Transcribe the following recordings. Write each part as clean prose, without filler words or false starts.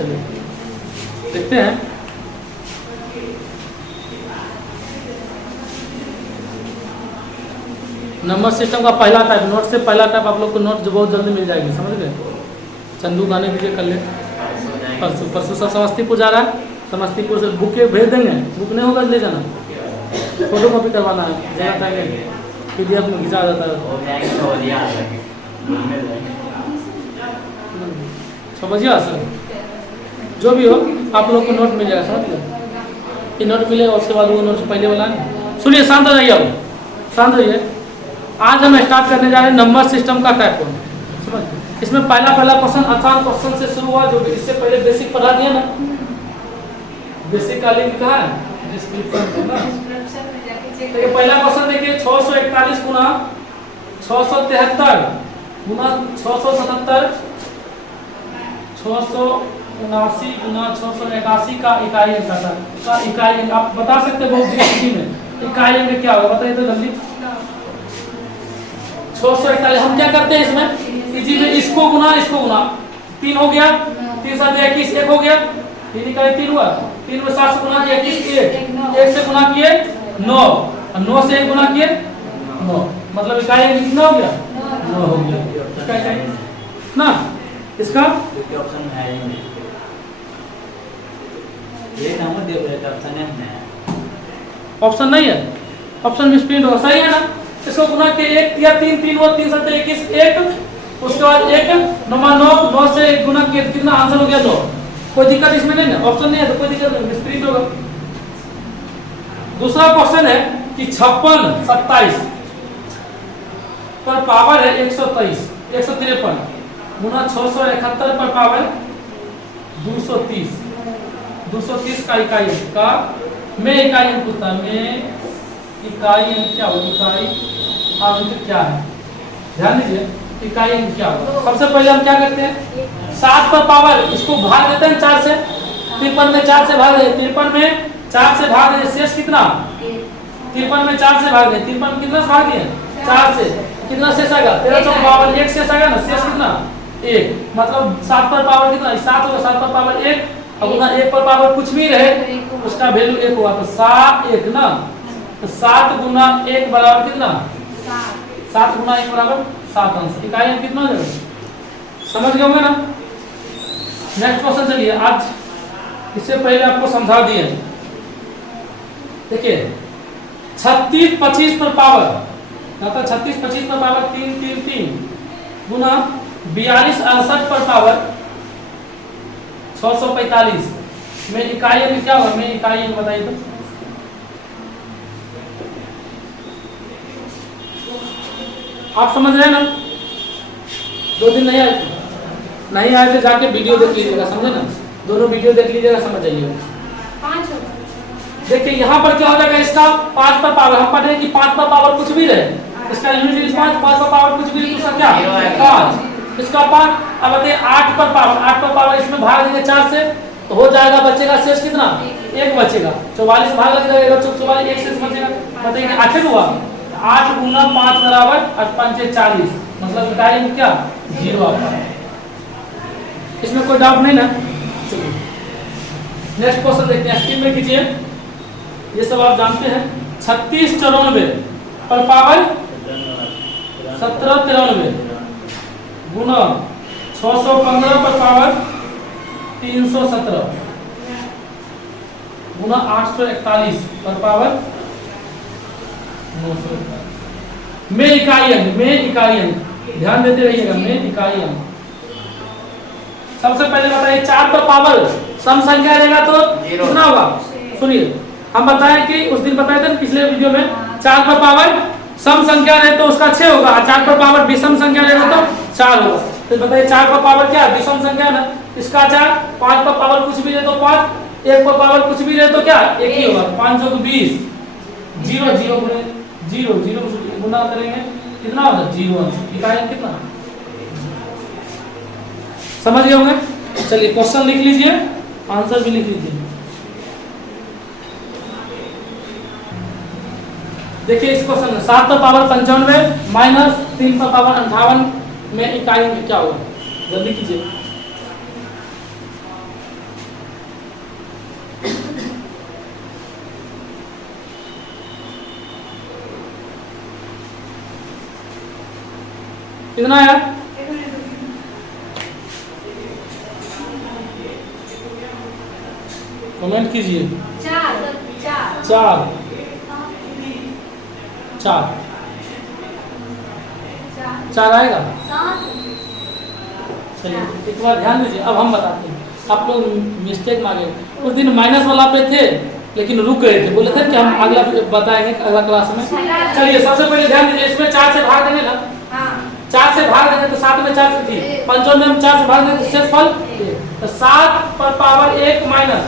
चलिए देखते हैं। नंबर सिस्टम का पहला टाइप, नोट से पहला टाइप आप लोग को नोट जो बहुत जल्दी मिल जाएगी, समझ गए। चंदू गाने दीजिए कर ले, परसों सब समस्तीपुर जा रहा है, समस्तीपुर से बुक भेज देंगे, बुक नहीं होगा ले जाना, फोटो कॉपी करवाना है, जाना टाइम PDF में खिंचा जाता है। 6 बजे सर जो भी हो आप लोग को नोट मिल जाएगा, समझ लो ये नोट मिलेगा, उसके बाद वो नोट पहले वाला है। सुनिए, शांत हो जाइए, अब शांत होइए। आज हम स्टार्ट करने जा रहे हैं नंबर सिस्टम का टाइप 1, समझ। इसमें पहला क्वेश्चन आसान क्वेश्चन से शुरू हुआ, जो इससे पहले बेसिक पढ़ा दिया ना, बेसिक का लिंक कहाँ है, डिस्क्रिप्शन में ना। तो पहला क्वेश्चन देखिए, 641 गुना 673 गुना 677 679 गुना 681 का इकाई अंक आता है। का इकाई अंक आप बता सकते हो बहुत इजी में, इकाई अंक क्या होगा बताइए तो जल्दी। 641 हम क्या करते हैं इसमें इजी में, इसको गुना 3 हो गया, 3 7 21 1 हो गया, 3 इकाई 3 हुआ, 3 में 7 से गुना किया 21 1 से गुना किए 9 और 9 से 1 गुना किए 9, मतलब इकाई अंक कितना हो गया 9 हो गया। इसका इकाई ना, इसका ऑप्शन है ही नहीं, ये नंबर दे रहे थे, ऑप्शन है, ऑप्शन नहीं है, ऑप्शन मिसप्रिंट होगा, सही है ना। इसको गुना के 1 या 3 3 और 3 7 21 1, उसके बाद 1 9 से 1 गुना किया कितना आंसर हो गया 9। कोई दिक्कत इसमें नहीं है, ऑप्शन नहीं है तो कोई दिक्कत नहीं, मिसप्रिंट होगा। दूसरा क्वेश्चन है कि 56 27 पर पावर है 123 गुना 671 पर पावर 230 का इकाई का में इकाई अंक पूछता है, में इकाई अंक क्या होगा, इकाई अंक क्या है, ध्यान दीजिए इकाई अंक क्या होगा। सबसे पहले हम क्या करते हैं, 7 पर पावर इसको भाग देते हैं 4 से, 53 में 4 से भाग दे, 53 में 4 से भाग दे, शेष कितना 53 में 4 से भाग दे, 53 में कितना से भाग दिए 4 से, कितना शेष आएगा 13 चौक पावर 1 शेष आएगा ना, शेष कितना 1, मतलब 7 पर पावर कितना 7 होगा, 7 पर पावर 1, अब ना 1 पर पावर कुछ भी रहे उसका वैल्यू 1 हुआ, तो 7 1 ना, तो 7 गुना 1 बराबर कितना 7 गुना 1 बराबर 7 आंसर, इकाई अंक कितना हो जाएगा, समझ गए होंगे ना। नेक्स्ट क्वेश्चन चलिए, आज इससे पहले आपको समझा दिए, देखिए 36 25 पर पावर, 36 25 पर पावर 3 3 3 गुना 42 68 पर पावर 645 में इकाई अंक क्या होगा, में इकाई अंक बताइए तो। आप समझ रहे हैं ना, 2 दिन नहीं आए तो जाके वीडियो देख लीजिएगा, समझे ना, दोनों वीडियो देख लीजिएगा, समझ जाइएगा। देखिए यहाँ पर क्या हो जाएगा, इसका 5 पर पावर हम पढ़े कि 5 पर पावर कुछ भी रहे, इसका यूनिट 5 पर पावर कुछ भी उसका क्या 5, इसका 5। अब बताइए 8 पर पावर इसमें भाग देंगे 4 से तो हो जाएगा, बचेगा शेष कितना 1 बचेगा, 44 भाग लग जाएगा, 44 1 शेष बचेगा, बताइए 8 हुआ, 8 गुना 5 बराबर 8 5 40, मतलब इकाई में क्या 0 आपका, इसमें कोई डाउट नहीं ना। चलिए नेक्स्ट क्वेश्चन देखते हैं, स्क्रीन में कीजिए, ये सब आप जानते हैं। 36 94 पर पावर 17 93 गुना 615 पर पावर 317 गुना 841 पर पावर 941 में इकाई अंक ध्यान देते रहिएगा, में इकाई अंक। सबसे पहले बताइए 4 पर पावर सम संख्या रहेगा तो कितना होगा, सुनिए हम बताएं कि उस दिन बताए थे पिछले वीडियो में, 4 पर पावर सम संख्या रहे तो उसका 6 होगा, 4 पर पावर विषम संख्या रहेगा तो 4 होगा। तो बताइए 4 पर पावर क्या विषम संख्या ना, इसका 4, 5 पर पावर कुछ भी रहे तो 5, 1 पर पावर कुछ भी रहे तो क्या 1 ही होगा, 5 को 20 0 0 0 0 गुना करेंगे कितना होगा 0 आंसर, इकाई कितना समझ गए होंगे। चलिए क्वेश्चन लिख लीजिए, आंसर भी लिख लीजिए। देखिए इस क्वेश्चन में 7 पर पावर 95 माइनस 3 पर पावर 58 में इकाई में क्या होगा, जल्दी कीजिए। कितना आया? कमेंट कीजिए। 4 4 आएगा। चलिए एक बार ध्यान दीजिए, अब हम बताते हैं। आप लोग मिस्टेक मांगे, उस दिन माइनस वाला पे थे लेकिन रुक गए थे, बोले थे कि हम अगला बताएंगे अगला क्लास में। चलिए सबसे पहले ध्यान दीजिए, इसमें 4 से भाग देंगे ना, 4 से भाग देंगे तो 7 में 4 से थी, 5 में हम 4 से भाग देंगे तो शेषफल तो 7 पर पावर 1 माइनस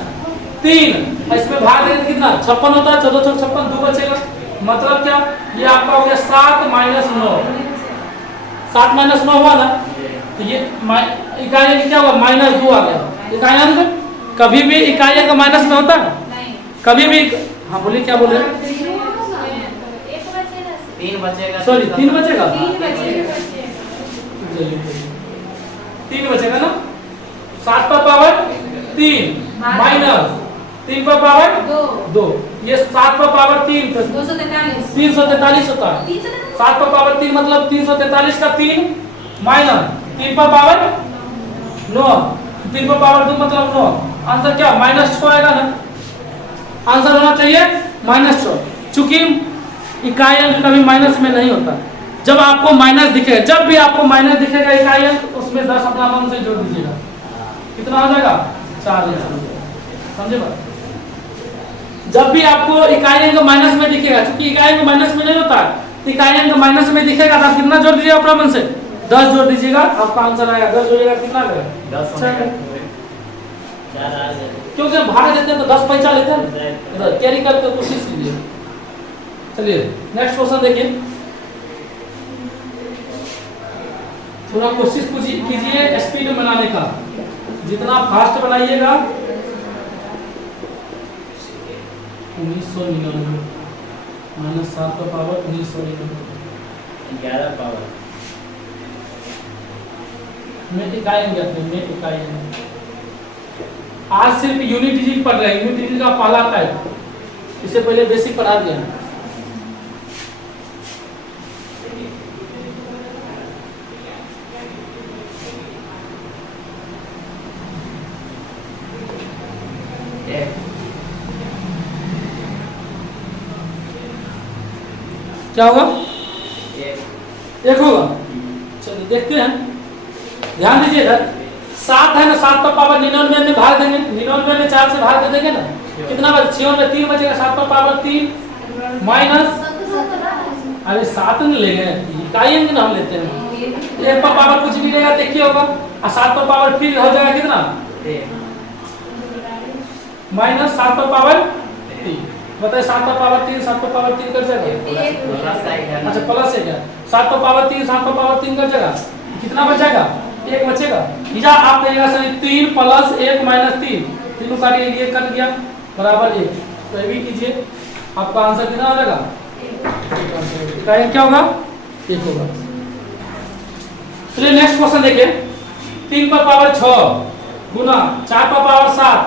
3, इसमें भाग देंगे कितना 56 होता है, 14 चौक 56, 2 बचेगा। मतलब क्या, ये आपका हो गया 7 माइनस 9, 7 माइनस 9 हुआ ना, तो ये इकाई अंक क्या हुआ माइनस 2 आ गया। इकाई अंक कभी भी इकाई अंक माइनस में होता है कभी भी। हाँ बोलिए, क्या बोले? 3 बचेगा। सॉरी 3 बचेगा, 3 बचेगा ना। 7 पर पावर 3 माइनस 3 पर पावर 2, ये 7 पर पावर 3 343 होता है। 7 पर पावर 3 मतलब 343 का 3 माइनस 3 पर पावर 9, 3 पर पावर 2 मतलब 9। आंसर क्या -6 आएगा ना, आंसर होना चाहिए -6। चूंकि इकाई अंक कभी माइनस में नहीं होता। जब आपको माइनस दिखेगा, जब भी आपको माइनस दिखेगा इकाई अंक, उसमें 10 अपना मन से जोड़ दीजिएगा, कितना हो जाएगा 4। समझे बात? जब भी आपको इकाई अंक माइनस में दिखेगा, क्योंकि इकाई अंक माइनस में नहीं होता, तो इकाई अंक माइनस में दिखेगा तो आप कितना जोड़ दीजिएगा अपना मन से 10 जोड़ दीजिएगा, आपका आंसर आएगा। 10 जोड़ेगा कितना आएगा 10। क्योंकि भाग देते हैं तो 10 पैसा लेते हैं, कैरी करके कोशिश कीजिए। चलिए नेक्स्ट क्वेश्चन देखिए, थोड़ा कोशिश कीजिए स्पीड में बनाने का, जितना फास्ट बनाइएगा। 1999 माइनस 7 का पावर 1999 11 पावर में इकाई आज सिर्फ यूनिट डिजिट पढ़ रहे हैं। यूनिट डिजिट का पहला टाइप, इससे पहले बेसिक पढ़ा दिया। क्या होगा? 1 होगा। चलिए देखते हैं, ध्यान दीजिए इधर। 7 है ना, 7 पर पावर 99 में भाग देंगे, 99 में 4 से भाग दे देंगे ना, कितना बचे? 56 में 3 बचेगा। 7 पर पावर 3 माइनस, अरे 7 नहीं लेंगे, इकाई अंक ना हम लेते हैं। 1 पर पावर कुछ नहीं रहेगा, देखिए होगा, और 7 पर पावर फिर हो जाएगा कितना माइनस 7 पर पावर 3। बताइए 7 पर पावर 3 7 पर पावर 3 कर जाएगा। अच्छा प्लस है क्या? 7 पर पावर 3 7 पर पावर 3 कर जाएगा, कितना बचेगा 1 बचेगा। या आप कहिएगा सर 3 + 1 - 3, तीनों काटिए, ये कट गया बराबर 1, तो ये भी कीजिए, आपका आंसर कितना हो जाएगा? क्या होगा? 1 होगा। चलिए नेक्स्ट क्वेश्चन देखिए, 3 पर पावर 6 गुना 4 पर पावर 7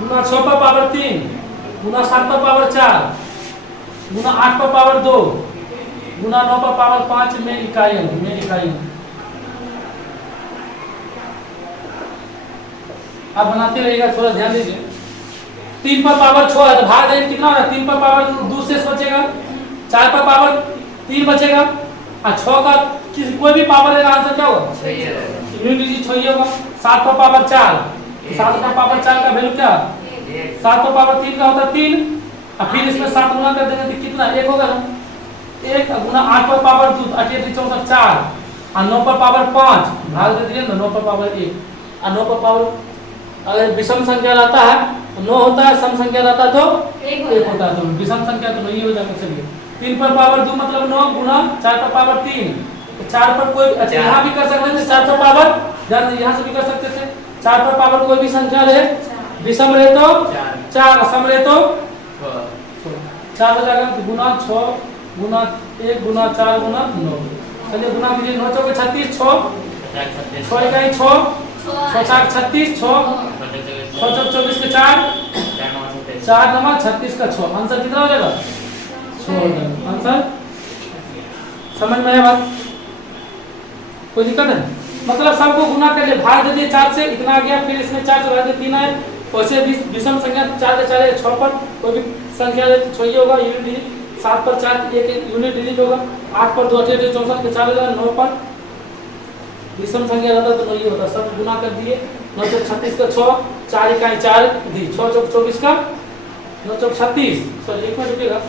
गुना 6 पर पावर 3 गुना 7 पर पावर 4 गुना 8 पर पावर 2 गुना 9 पर पावर 5 में इकाई अंक। आप बनाते रहिएगा, थोड़ा ध्यान दीजिए। 3 पर पावर 6 है तो भाग देंगे, कितना होगा? 3 पर पावर 2 शेष बचेगा, 4 पर पावर 3 बचेगा, और 6 का कोई भी पावर रहेगा, आंसर क्या होगा? यूनिट डिजिट 6 होगा। 7 पर पावर 4, 7 पर पावर 4 का वैल्यू क्या? 7 पर पावर 3 का होता है 3, और फिर इसमें 7 गुना कर देंगे तो कितना 1 होगा ना। 1 गुना 8 पर पावर 2 8 64 4, और 9 पर पावर 5 भाग दे दिए ना, 9 पर पावर 1, और 9 पर पावर, अगर विषम संख्या रहता है 9 होता है, सम संख्या रहता है तो 1 होता है, तो विषम संख्या तो नहीं हो जाएगा। चलिए 3 पर पावर 2 मतलब 9 गुना 4 पर पावर 3, तो 4 पर कोई, अच्छा यहाँ भी कर सकते थे 4 पर पावर, यहाँ से भी कर सकते थे 4 पर पावर कोई भी संख्या रहे, विषम रहे तो 4, सम रहे तो 4 हो जाएगा। गुना 6 गुना 1 गुना 4 गुना 9, चलिए गुना कीजिए, 9 चौके 36, 6 इकाई 6 6 4 36, 6 चौक 24 के 4 4 9 36 का 6, आंसर कितना हो जाएगा? 6 हो जाएगा। आंसर समझ में आया बात? कोई दिक्कत है? मतलब सबको गुना कर ले, भाग दे दिए 4 से, इतना आ गया, फिर इसमें 4 से भाग दे 3 आए, वैसे विषम संख्या 4 के 4 6 पर, कोई भी संख्या 6 ही होगा यूनिट डिजिट, 7 पर 4 एक यूनिट डिजिट होगा, 8 पर 2 8 64 के 4 होगा, 9 पर विषम संख्या रहता तो नहीं होता, सब गुना कर दिए, 9 चौक 36 का 6, 4 इकाई 4 दी, 6 चौक 24 का 9 चौक 36, सॉरी एक मिनट रुकिएगा,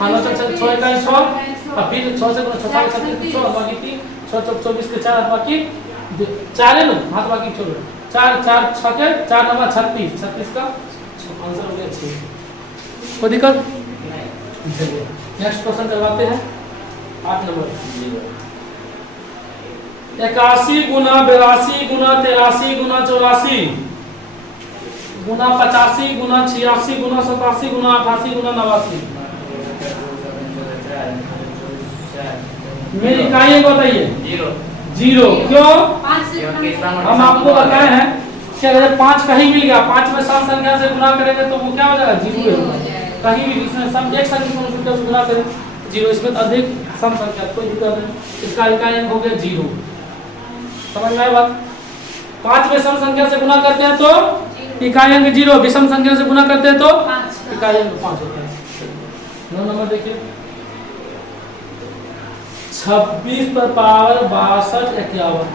हाँ 9 चौक 6 इकाई 6, और फिर 6 से गुना 6 36 6 बाकी 3, 6 चौक 24 के 4 बाकी 4 है ना, हाथ बाकी छोड़ो, 4 4 6 के 4 नंबर 36, 36 का आंसर हो गया 6। कोई दिक्कत? चलिए नेक्स्ट क्वेश्चन करवाते हैं 8 नंबर। 81 गुना 82 गुना 83 गुना 84 गुना 85 गुना 86 गुना 87 गुना 88 गुना 89 मेरी इकाइयां बताइए। 0 क्यों? हम आपको बताए हैं कि अगर 5 कहीं मिल गया, 5 में सम संख्या से गुना करेंगे तो वो क्या हो जाएगा? 0 होगा। कहीं भी इसमें सम एक संख्या से गुना करें 0, इसमें अधिक सम संख्या कोई दिक्कत नहीं, इसका इकाई अंक हो गया 0। समझ में आया बात? 5 में सम संख्या से गुना करते हैं तो इकाई अंक 0, विषम संख्या से गुना करते हैं तो इकाई अंक 5 होता है। 9 नंबर देखिए, 26 पर पावर 62 51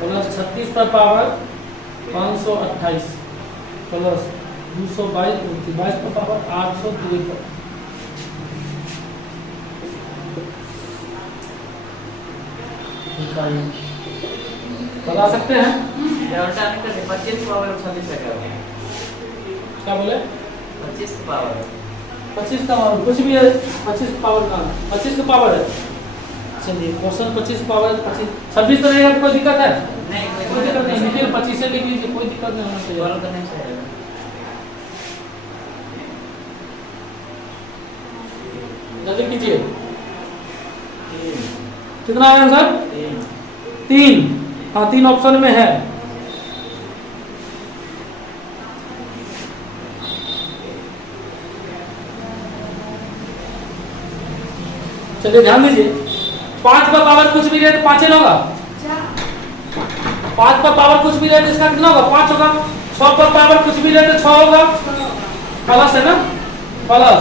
प्लस 36 पर पावर 528 प्लस 222 22 पर पावर 853 बता सकते हैं? 25 पावर 26 क्या बोले? 25 पावर 25 का पावर कुछ भी है, 25 पावर का 25 का पावर है। चलिए क्वेश्चन 25 पावर 25 26 तो नहीं है, कोई दिक्कत है? नहीं कोई दिक्कत नहीं, नीचे 25 से लिख लीजिए, कोई दिक्कत नहीं होना चाहिए। सॉल्व करना चाहिए। जल्दी कीजिए। कितना है आंसर? 3। हाँ 3 ऑप्शन में है। चलिए ध्यान दीजिए, 5 पर पावर कुछ भी रहे तो 5 होगा, 5 पर पावर कुछ भी रहे तो इसका कितना होगा? 5 होगा। 6 पर पावर कुछ भी रहे तो 6 होगा, प्लस है ना, प्लस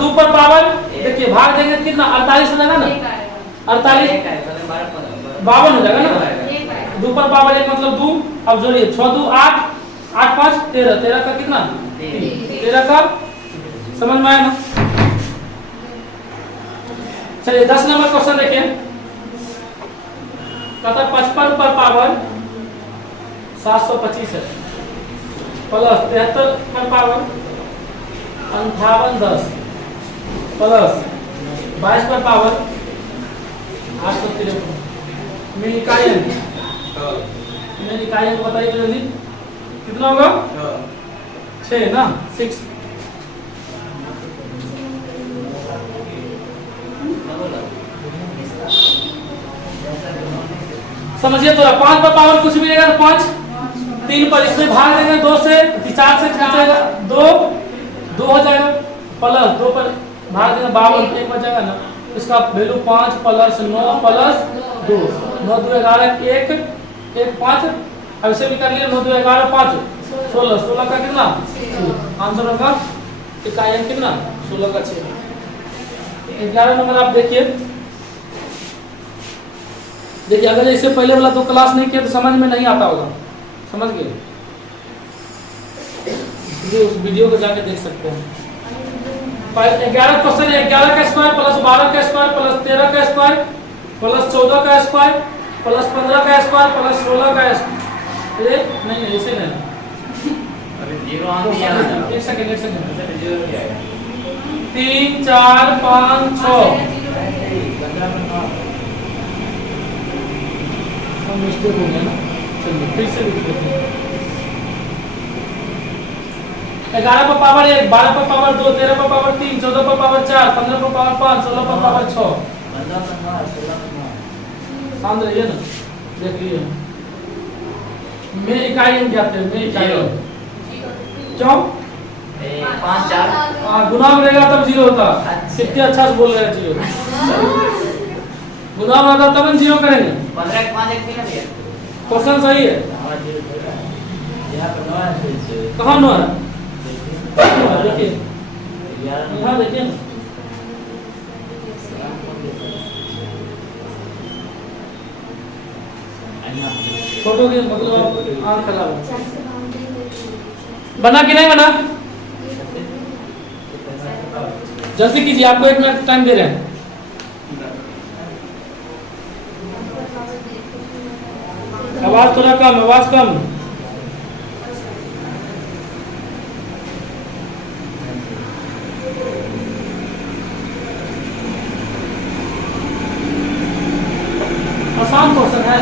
2 पर पावर देखिए भाग देंगे कितना? 48 हो जाएगा ना, 48 52 हो जाएगा ना, 2 पर पावर 1 मतलब 2, अब जोड़िए 6 2 8 8 5 13, 13 का कितना? 13 का, समझ में आया ना? चलिए 10 नंबर क्वेश्चन देखिए, कहता 55 पर पावर 725 है प्लस 73 पर पावर 58 10 प्लस 22 पर पावर 853 मेरी इकाई अंक बताइए जल्दी, कितना होगा? 6 ना, 6। समझिए तो 5 पर पावर कुछ भी रहेगा तो 5, 3 पर इसमें भाग देंगे 2 से, 4 से जाएगा 2 हो जाएगा, प्लस 2 पर भाग देंगे 52 1 बच जाएगा ना, इसका वैल्यू 5 प्लस 9 प्लस 2 9 2 11 1 1 5, अब इसे भी कर लिए 9 2 11 5 16 16 का कितना? आंसर होगा इकाई अंक कितना? 16 का 6। 11 नंबर आप देखिए, अगर इससे पहले वाला 2 क्लास नहीं किया तो समझ में नहीं आता होगा, समझ गए? उस वीडियो को जाके देख सकते हैं। 11 क्वेश्चन है, 11 का स्क्वायर प्लस 12 का स्क्वायर प्लस 13 का स्क्वायर प्लस 14 का स्क्वायर प्लस 15 का स्क्वायर प्लस 16 का स्क्वायर, नहीं ऐसे नहीं, अभी 0 आ गया। एक सेकंड 3 4 5 6 मिस्टेक हो गया ना, चलिए फिर से लिख देते हैं। 11 पर पावर 1 12 पर पावर 2 13 पर पावर 3 14 पर पावर 4 15 पर पावर 5 16 पर पावर 6 शांत रहिए ना, देख लीजिए। मैं इकाई अंक जाते हैं, मैं इकाई क्यों 5 4 गुना में रहेगा तब 0 होता। कितने अच्छा से बोल रहे हैं 0। गुना होगा तब हम 0 करेंगे। 15 के 5 एक कितना दिया? क्वेश्चन सही है। हमारा 0 दिया है। यहाँ पर 9 है। कहाँ 9 है? देखिए 11 यहाँ देखिए ना, फोटो के मतलब आप आँख खराब है। बना कि नहीं बना? जल्दी कीजिए, आपको 1 मिनट टाइम दे रहे हैं। आवाज थोड़ा कम, आवाज कम। आसान क्वेश्चन है।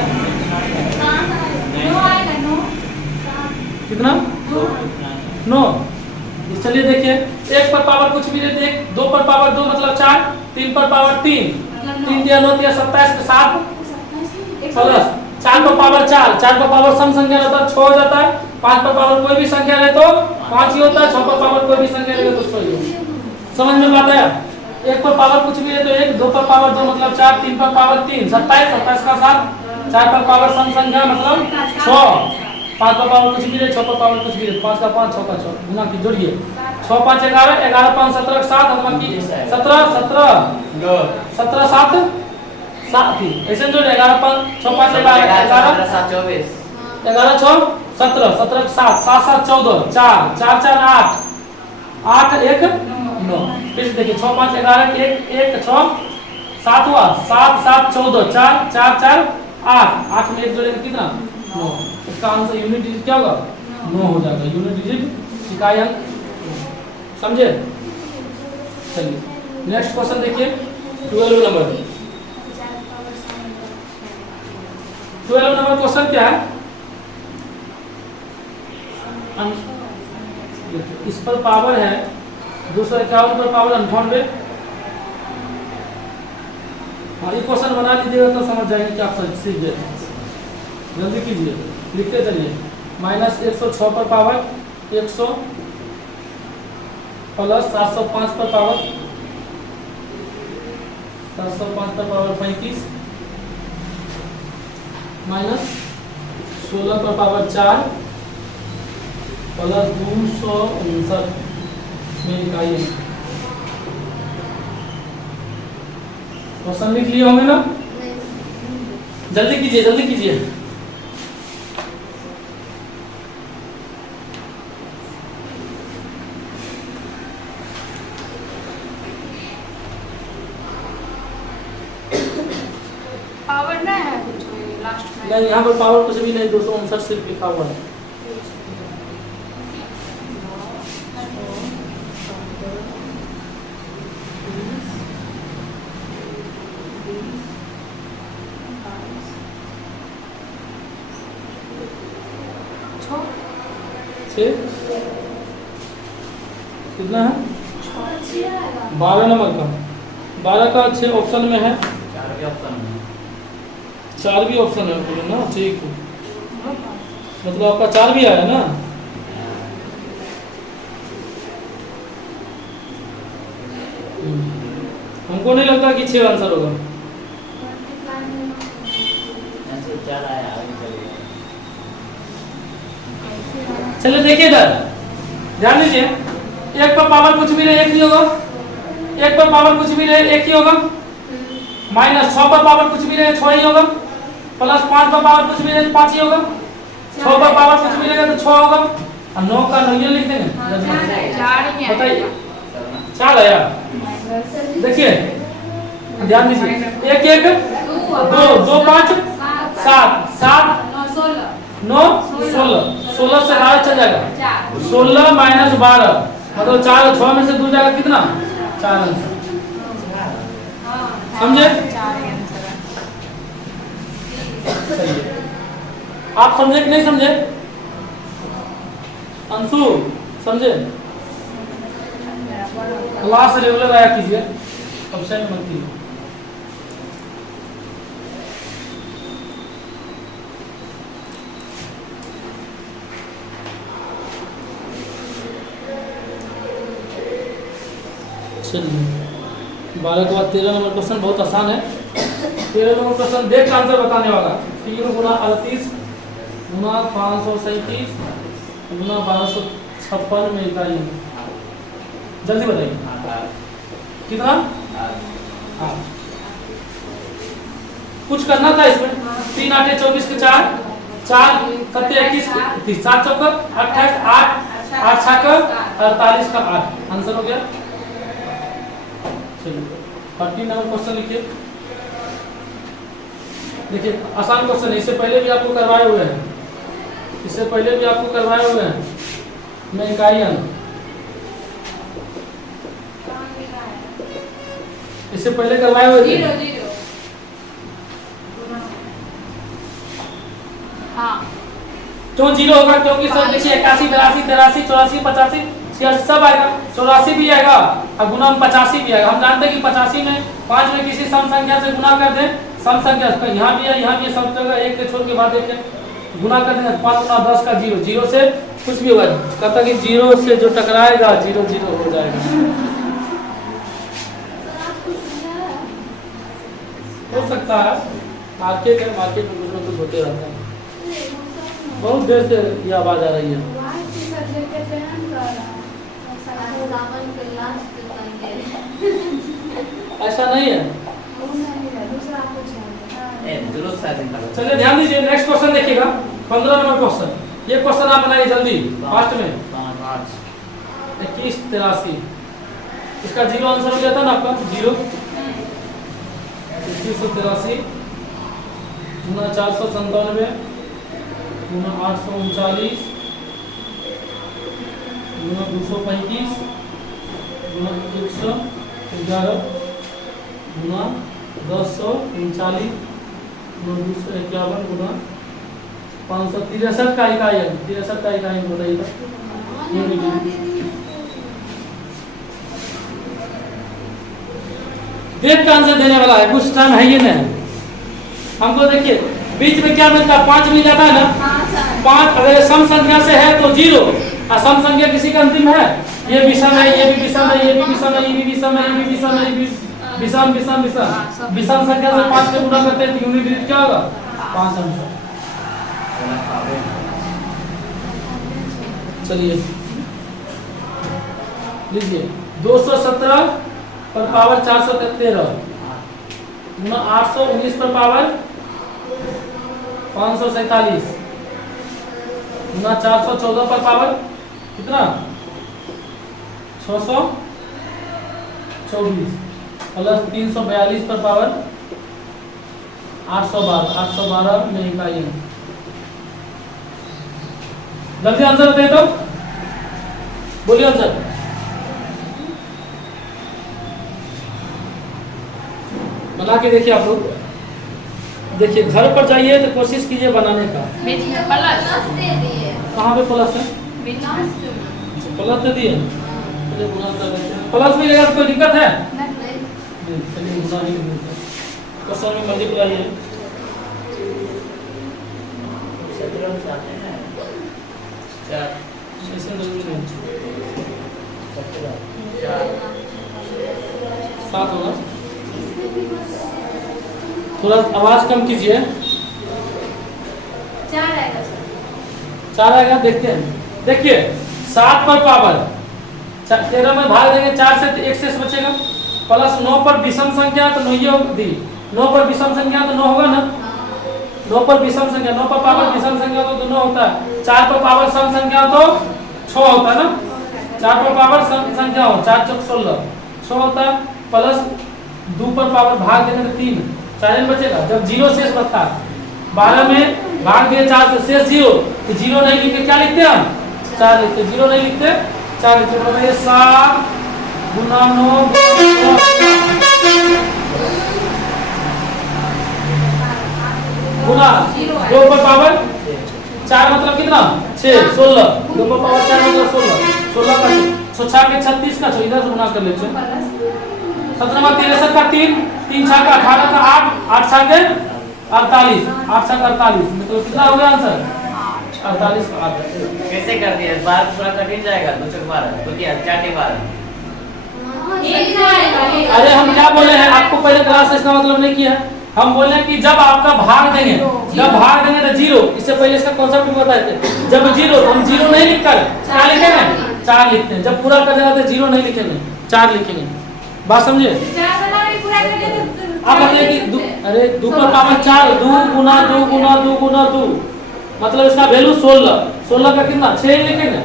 कितना? 9। चलिए देखिए, 1 पर पावर कुछ भी रहते, 2 पर पावर 2 मतलब 4, 3 पर पावर 3, 3 दिया 9 दिया 27 के 7 प्लस 4 पर पावर 4, 4 पर पावर सम संख्या रहता है 6 हो जाता है, 5 पर पावर कोई भी संख्या रहे तो 5 ही होता है, 6 पर पावर कोई भी संख्या रहे तो 6 ही होता है। समझ में बात आया? 1 पर पावर कुछ भी है तो 1, 2 पर पावर 2 मतलब 4, 3 पर पावर 3 27, 27 का 7, 4 पर पावर सम संख्या मतलब 6, 5 पर पावर कुछ भी है, 6 पर पावर कुछ भी है, 5 का 5, 6 का 6, गुना की जोड़िए 6 5 11, 11 5 17 7, मतलब की 17 17 17 7 7 ही ऐसे जोड़ 11 5 6 5 11 11 7 24 11 6 17 17 7 7 7 14 4 4 4 8 8 1 9। फिर से देखिए 6 5 11 1 1 6 7 हुआ 7 7 14 4 4 4 8 8 में 1 जोड़ेंगे कितना? 9। इसका आंसर यूनिट डिजिट क्या होगा? 9 हो जाएगा। यूनिट डिजिट इकाई अंक। समझे? चलिए नेक्स्ट क्वेश्चन देखिए, 12 नंबर। 12 नंबर क्वेश्चन क्या है? इस पर पावर है 251 पर पावर 98। हाँ, ये क्वेश्चन बना लीजिएगा तो समझ जाएंगे कि आप सीख गए। जल्दी कीजिए, लिखते चलिए। -106 पर पावर 100 प्लस 705 पर पावर 705 पर पावर 35 माइनस 16 पर पावर 4 प्लस 259 में इकाई। क्वेश्चन लिख लिए होंगे ना? जल्दी कीजिए, जल्दी कीजिए। पावर ना है कुछ लास्ट में? नहीं, यहाँ पर पावर कुछ भी नहीं, 259 सिर्फ लिखा हुआ है। कितना है? 12 नंबर का। 12 का 6 ऑप्शन में है, 4 के ऑप्शन में 4 भी ऑप्शन है बोलो ना। ठीक है, मतलब आपका 4 भी आया ना? हमको नहीं लगता कि 6 आंसर होगा। ऐसे 4 आया, आगे चलिए। चलिए देखिए इधर ध्यान दीजिए, 1 पर पावर कुछ भी रहे 1 ही होगा, 1 पर पावर कुछ भी रहे 1 ही होगा, -6 पर पावर कुछ भी रहे 6 ही होगा, प्लस 5 पर पावर कुछ भी रहे 5 ही होगा, 6 पर पावर कुछ भी रहेगा तो 6 होगा, और 9 का 9 लिख देंगे। बताइए 4 आया। देखिए ध्यान दीजिए, 1 1 2 2 5 7 7 9 16 16 से 12 चल जाएगा, 16 - 12 मतलब 4 6 में से 2 जाएगा कितना? 4 आंसर। समझे? चलिए, आप समझे कि नहीं समझे? अंशु समझे? क्लास रेगुलर आया कीजिए, अब्सेंट मत कीजिए। चलिए 12 के बाद 13 नंबर क्वेश्चन बहुत आसान है। 13 नंबर क्वेश्चन देख के आंसर बताने वाला। 3 गुना 38 गुना 537 गुना 1256 में इकाई। जल्दी बताइए कितना। हाँ कुछ करना था इसमें। 3 8 24 के 4 4 7 21 7 चौका 28 8 8 6 का 48 का 8 आंसर हो गया। चलिए 13 नंबर क्वेश्चन लिखिए। देखिए आसान क्वेश्चन है, इससे पहले भी आपको करवाए हुए हैं, इससे पहले भी आपको करवाए हुए हैं। मैं इकाई अंक इससे पहले करवाए हुए थे। 0 0 हाँ क्यों 0 होगा? क्योंकि सब देखिए 81 82 83 84 85 86 सब आएगा, 84 भी आएगा और गुना में 85 भी आएगा। हम जानते हैं कि 85 में 5 में किसी सम संख्या से गुना कर दें, सम संख्या यहाँ भी है यहाँ भी सब जगह एक के छोड़ के बाद एक गुना कर देंगे 5 गुना 10 का 0 0 से कुछ भी होगा। कहता कि 0 से जो टकराएगा 0 0 हो जाएगा। हो सकता है मार्केट में कुछ ना कुछ होते रहता है। बहुत देर से ये आवाज आ रही है। ऐसा नहीं है। चलिए ध्यान दीजिए, नेक्स्ट क्वेश्चन देखिएगा 15 नंबर क्वेश्चन। ये क्वेश्चन आप बनाइए जल्दी फास्ट में। 21 83 इसका 0 आंसर हो गया था ना आपका 0। 2183 गुना 497 गुना 839 गुना 235 गुना 111 गुना 1039 गुना 251 गुना 563 का इकाई है। 63 का इकाई बताइएगा। देख का आंसर देने वाला है, कुछ टाइम है ये नहीं। हमको देखिए बीच में क्या मिलता है 5 मिल जाता है ना। 5 अगर सम संख्या से है तो 0 और सम संख्या किसी का अंतिम है, ये विषम है, ये भी विषम है, ये भी विषम है, ये भी विषम है, ये भी विषम है, ये भी विषम विषम विषम विषम संख्या से 5 से गुणा करते हैं तो यूनिट डिजिट क्या होगा 5 आंसर। चलिए लीजिए 217 पर पावर 413 गुना 819 पर पावर 547 गुना 414 पर पावर कितना 624 प्लस 342 पर पावर 812 में इकाई है। जल्दी आंसर दे दो, बोलिए आंसर। बना के देखिए आप लोग। देखिए घर पर जाइए तो कोशिश कीजिए बनाने का। कहाँ पे प्लस है? प्लस दे दिए, प्लस भी लेगा तो कोई दिक्कत है? चलिए गुना ही क्वेश्चन में मल्टीप्लाई है। सात होगा। थोड़ा आवाज कम कीजिए। 4 आएगा। देखते हैं, देखिए 7 पर पावर 13 में भाग देंगे 4 से तो 1 शेष बचेगा, प्लस 9 पर विषम संख्या तो 9 होगी। 9 पर विषम संख्या तो 9 होगा ना। 9 पर विषम संख्या, 9 पर पावर विषम संख्या तो 9 होता है। 4 पर पावर सम संख्या तो 6 होता है ना। 4 पर पावर सम संख्या हो 4 चौक 16 6 होता है, प्लस 2 पर पावर भाग देंगे तो 3 4 बचेगा। जब 0 शेष बचता है 12 में भाग दिए 4 से शेष 0 तो 0 नहीं लिखते क्या लिखते हैं हम 4 लिखते। 0 नहीं लिखते 4 लिखते। मतलब 7 गुना 9 गुना 2 पर पावर 4 मतलब कितना 6 16 2 पर पावर 4 मतलब 16 का 6 के 36 का इधर से गुना कर लेते हैं। 17 63 का 3 3 6 का 18 का 8 8 6 के 48 8 6 का 48 मतलब कितना हो गया आंसर 48 का 8। कैसे कर दिया? बार पूरा कठिन जाएगा। 2 चौक 12 तो क्या 4 के 12। अरे हम क्या बोले हैं आपको, पहले क्लास इसका मतलब नहीं किया है। हम बोले कि जब आपका भाग देंगे, जब भाग देंगे तो जीरो, इससे पहले इसका कॉन्सेप्ट भी बताए थे। जब जीरो तो हम जीरो नहीं लिखकर क्या लिखेंगे, 4 लिखते हैं। जब पूरा कर देगा तो जीरो नहीं लिखेंगे, 4 लिखेंगे। बात समझे? आप बताइए कि अरे 2 पर पावर 4, 2 गुना 2 गुना 2 गुना 2, मतलब इसका वैल्यू 16। 16 का कितना 6 लिखेंगे।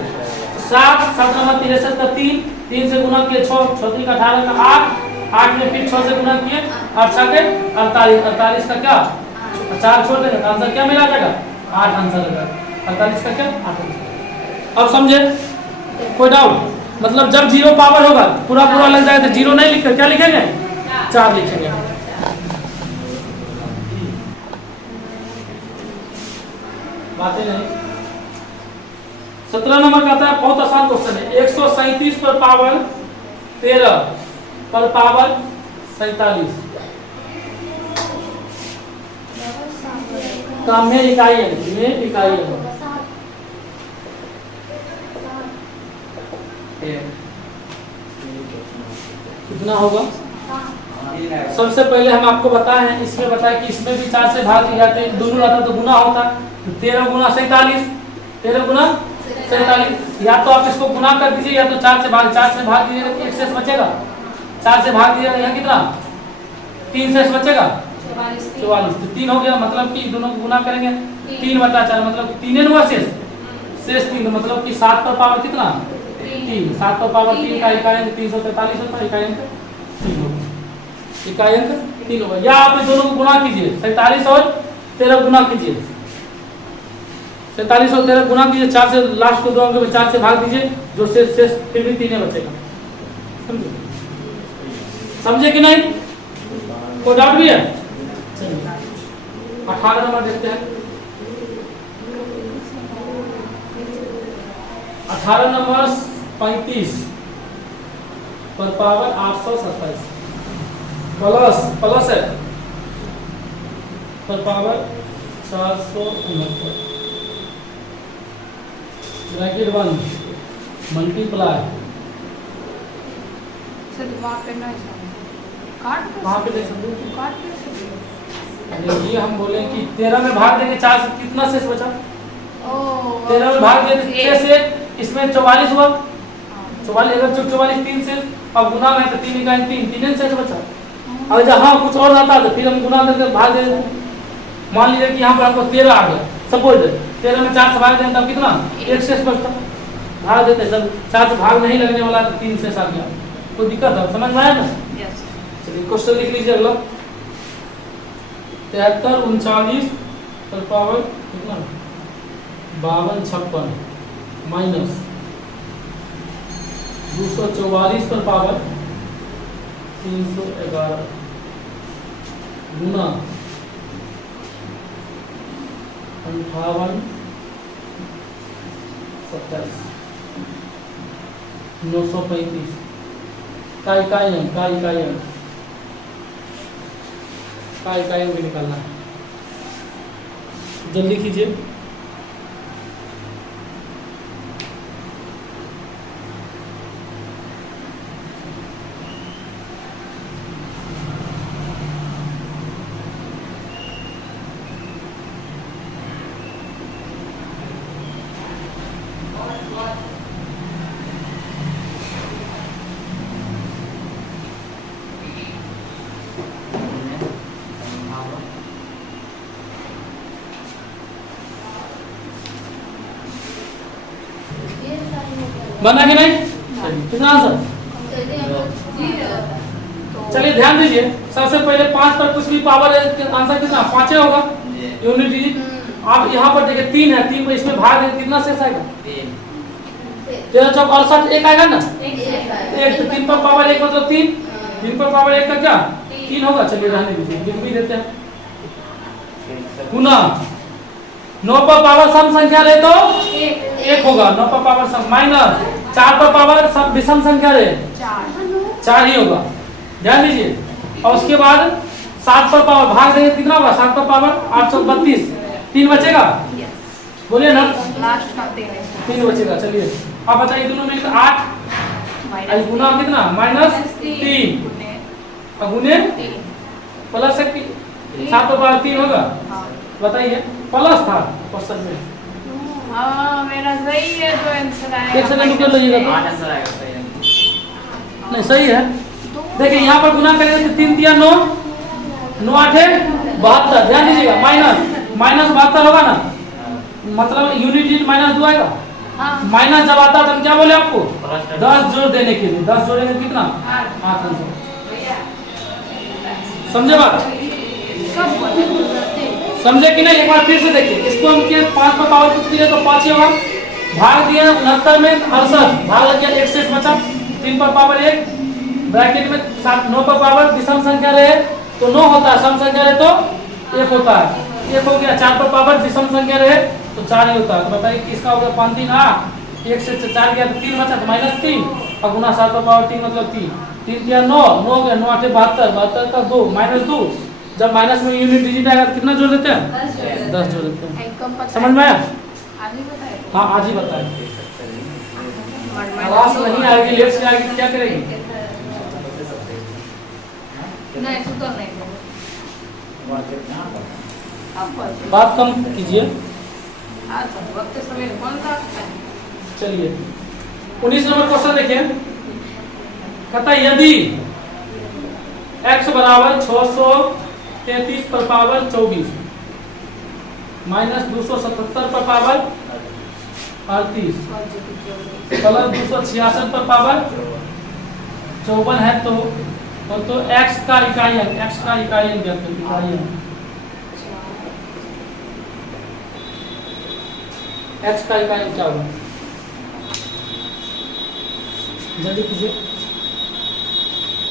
7 7 नंबर 63 का 3, 3 से गुना किए 6, 6 का 18 का 8, 8 में फिर 6 से गुना किए 8 6 के 48, 48 का क्या 4 छोड़ देंगे, आंसर क्या मिला जाएगा 8 आंसर आएगा। 48 का क्या 8 आंसर। अब समझे? कोई डाउट? मतलब जब जीरो पावर होगा पूरा पूरा लग जाएगा तो जीरो नहीं लिखेंगे, क्या लिखेंगे 4 लिखेंगे। बातें नहीं। 17 नंबर का आता है, बहुत आसान क्वेश्चन है। 137 पर पावर 13 पर पावर 47 का में इकाई है, में इकाई है। कितना होगा? सबसे पहले हम आपको बताए हैं, इसमें बताया कि इसमें भी 4 से भाग दिए जाते हैं, दोनों रहता तो गुना होता। 13 गुना 47, 13 गुना 47, या तो आप इसको गुना कर दीजिए या तो 4 से भाग दीजिएगा तो 1 शेष बचेगा। 4 से भाग दीजिएगा यहाँ कितना 3 शेष बचेगा 44, तो 3 हो गया। मतलब कि दोनों को गुना करेंगे 3 बटा 4, मतलब 3 हुआ शेष 3, मतलब कि 7 पर पावर कितना 3, 7 पर पावर 3 का इकाई 343 होता है, इकाई 3 होगा, इकाई 3 होगा। या आप दोनों को गुना कीजिए, 47 और 13 गुना कीजिए, 47 और 13 गुना कीजिए, 4 से लास्ट को 2 अंक में 4 से भाग दीजिए, जो शेष फिर भी 3 बचेगा। समझे कि नहीं? कोई डाउट भी है? 18 नंबर देखते हैं। 18 नंबर 35 पर पावर 827 प्लस है पर पावर 469 ब्रैकेट 1 मल्टीप्लाई वहाँ पे देख सकते हो। ये हम बोले कि 13 में भाग देंगे 4 से कितना शेष बचा? 13 में भाग देंगे 6 से, इसमें 44 हुआ, 44 अगर 44 3 शेष, अब गुना में तो 3 इकाई 3 शेष बचा। अब जब हाँ कुछ और आता तो फिर हम गुना करके भाग दे देते। मान लीजिए कि यहाँ पर आपको 13 आ गया, सपोज 13 में 4 से भाग दें तब कितना 1 शेष बचता, भाग देते। जब 4 से भाग नहीं लगने वाला तो 3 शेष आ गया। कोई दिक्कत है? समझ में आया ना? चलिए क्वेश्चन लिख लीजिए अगला। 73 39 पर पावर कितना 52 56 माइनस 244 पर पावर 311 गुना 58 27 935 का इकाई भी निकालना है। जल्दी कीजिए। बना कि नहीं? कितना आंसर? चलिए ध्यान दीजिए। सबसे पहले 5 पर कुछ भी पावर है, आंसर कितना 5 होगा, यूनिट डिजिट। आप यहाँ पर देखिए 3 है, 3 को इसमें भाग दें कितना शेष आएगा 13 चौक 68 1 आएगा ना, 1 तो 3 पर पावर 1 मतलब 3, 3 पर पावर 1 का क्या 3 होगा। चलिए रहने दीजिए, लिख भी देते हैं। गुना 9 पर पावर सम संख्या रहे तो 1 होगा, 9 पर पावर सम, माइनस 4 पर पावर सब विषम संख्या रहे 4 ही होगा, ध्यान दीजिए। और उसके बाद 7 पर पावर भाग देंगे कितना होगा, 7 पर पावर 832, 3 बचेगा, बोलिए ना, लास्ट का 3 बचेगा। चलिए आप बताइए दोनों मिलकर 8 गुना कितना माइनस 3 गुने प्लस 7 पर पावर 3 होगा, हाँ। बताइए। प्लस था क्वेश्चन में। हाँ मेरा सही है जो आंसर आएगा। एक सेकंड रुक लीजिएगा। 8 आंसर आएगा सही आंसर। नहीं सही है। देखिए यहाँ पर गुना करेंगे तो 3 दिया 9, 9 8 72। ध्यान दीजिएगा, माइनस 72 होगा ना, मतलब यूनिट डिजिट माइनस 2 आएगा। हाँ। माइनस जब आता है तो हम क्या बोले आपको, प्लस 10 जोड़ देने के लिए। 10 जोड़ेंगे तो कितना, 8 आंसर। समझे बात, समझे कि नहीं? एक बार फिर से देखिए, इसको हम किए 5 पर पावर कुछ दिए तो 5 ही होगा। भाग दिया 69 में 68, भाग लग गया 1 शेष बचा। 3 पर पावर 1 ब्रैकेट में 7, 9 पर पावर विषम संख्या रहे तो 9 होता है, सम संख्या रहे तो 1 होता है, 1 हो गया। 4 पर पावर विषम संख्या रहे तो 4 ही होता है। तो बताइए किसका होगा, 5 3 8, 1 से 4 गया तो 3 बचा तो -3 और गुना 7 पर पावर 3 मतलब 3, 3 दिया 9, 9 गया 9 8 72, 72 का 2 -2। जब माइनस में यूनिट डिजिट आएगा तो कितना जोड़ देते हैं, 10 जोड़ देते हैं। समझ में आया? हाँ आज ही बताए। आवाज नहीं आएगी, लेफ्ट से आएगी तो क्या करेगी? नहीं सुतर नहीं बात कम कीजिए। वक्त समय कौन सा चलिए 19 नंबर क्वेश्चन देखिए। कहता है यदि x बराबर 633 पर पावर 24 माइनस 277 पर पावर 38 प्लस 266 पर पावर 54 है तो x का इकाई अंक, x का इकाई अंक ज्ञात करें। इकाई अंक x का इकाई अंक क्या होगा, जल्दी कीजिए।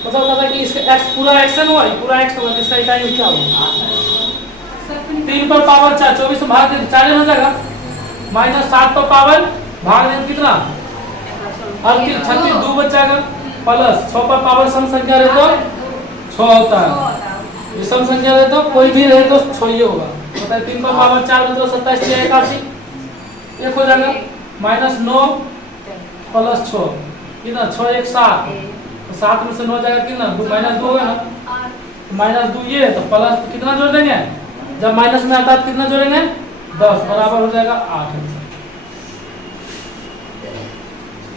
मतलब था कि इसका x पूरा x है, पूरा x होगा, इसका इकाई अंक क्या होगा? 3 पर पावर 4, 24 में भाग दे 4 हो जाएगा। माइनस 7 पर पावर भाग दे कितना, 38, 36 2 बच जाएगा। प्लस 6 पर पावर सम संख्या रहे तो 6 होता है, विषम संख्या रहे तो कोई भी रहे तो 6 ही होगा। बताइए 3 पर पावर 4 मतलब 27 या 81, 1 हो जाएगा। माइनस 9 प्लस 6 कितना, 6 1 7, 7 में से 9 जाएगा कितना, 2 -2 होगा ना, -2 ये तो प्लस कितना जोड़ देंगे, जब माइनस में आता है तो कितना जोड़ेंगे, 10 बराबर हो जाएगा 8।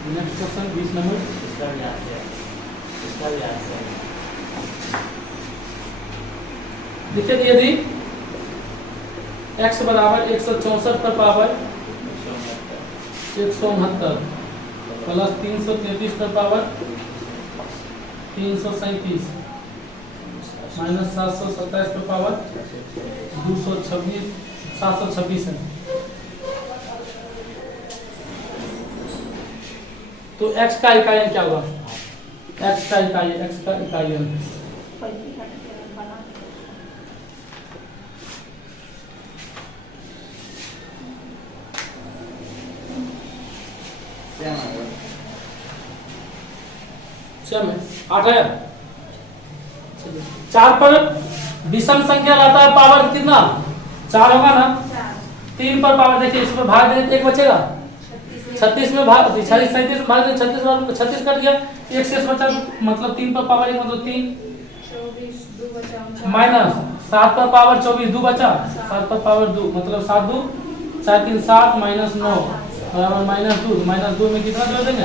Next question 20 number. देखिए यदि x बराबर 164 पर पावर 169 प्लस 333 पर पावर 337 माइनस 727 पर पावर 226 726 है तो x का इकाई अंक क्या होगा, x का इकाई अंक में 8 है। 4 पर विषम संख्या रहता है, पावर कितना 4 होगा ना। 3 पर पावर देखिए, इसमें भाग देंगे 1 बचेगा, 36 में भाग 37 में भाग देंगे 36 कट गया, 1 शेष बचा, मतलब 3 पर पावर 1 मतलब 3 माइनस 7 पर पावर 24 2 बचा, 7 पर पावर 2 मतलब 7 2 4 3 7 माइनस 9 बराबर -2 में कितना जोड़ देंगे,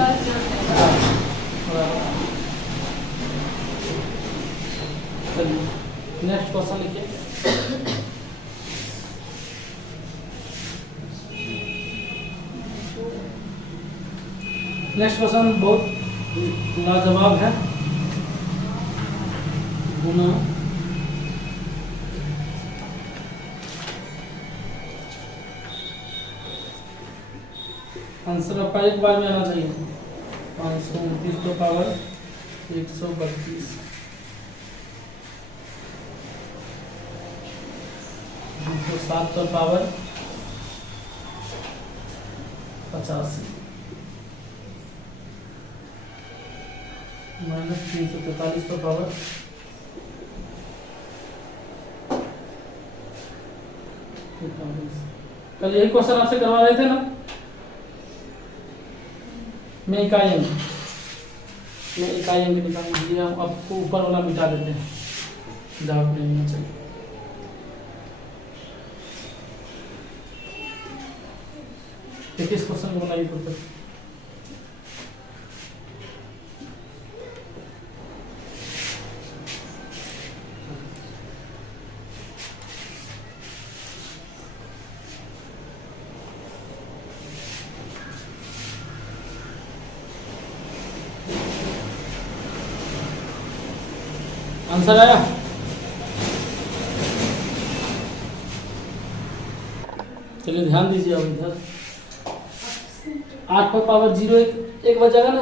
नेक्स्ट क्वेश्चन लिखिए। नेक्स्ट क्वेश्चन बहुत लाजवाब है। गुना आंसर आपका एक बार में आना चाहिए। 529 पर पावर 132 7 पर पावर 85 माइनस 343 पर पावर 43। कल यही क्वेश्चन आपसे करवा रहे थे ना, मैं इकाई अंक निकाल दीजिए। हम आपको ऊपर वाला मिटा देते हैं, डाउट नहीं होना चाहिए। देखिए इस क्वेश्चन को बनाइए खुद। आंसर आया? चलिए ध्यान दीजिए अब इधर। 8 पर पावर 0 एक बच जाएगा ना,